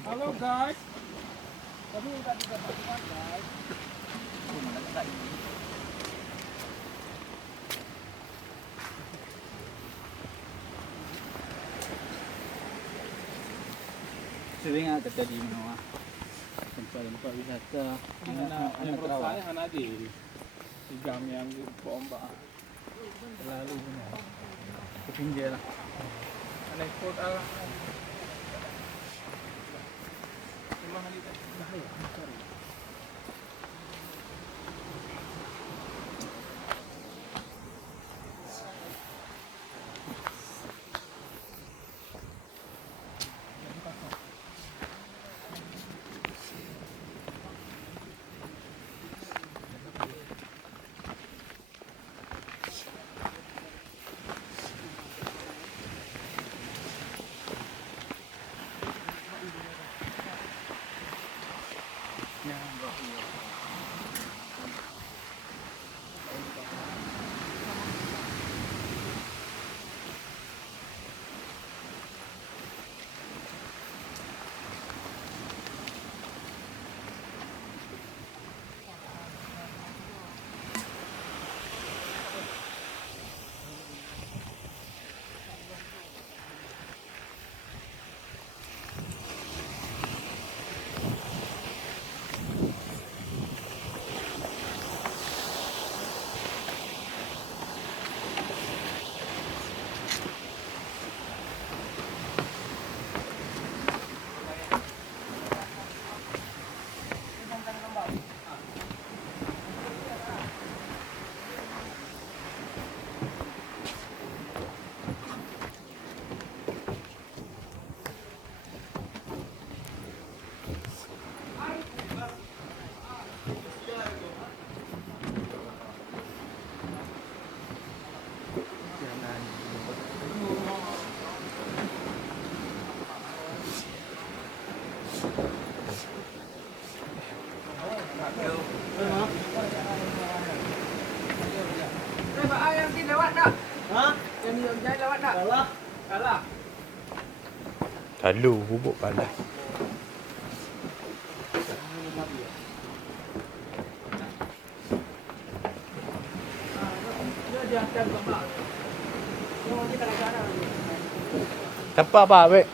Halo guys. Kami tadi dapat ikan guys. Sering ada tadi mana? Tempat wisata. Anak saya anak di jam yang ombak. Terlalu benar. Ke pinggir lah. Anak ikut Allah. Memang hari tadi bahaya. Sorry. Lalu bubuk panas. Tempat apa, Abek?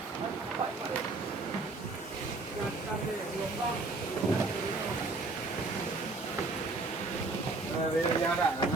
Yang ada.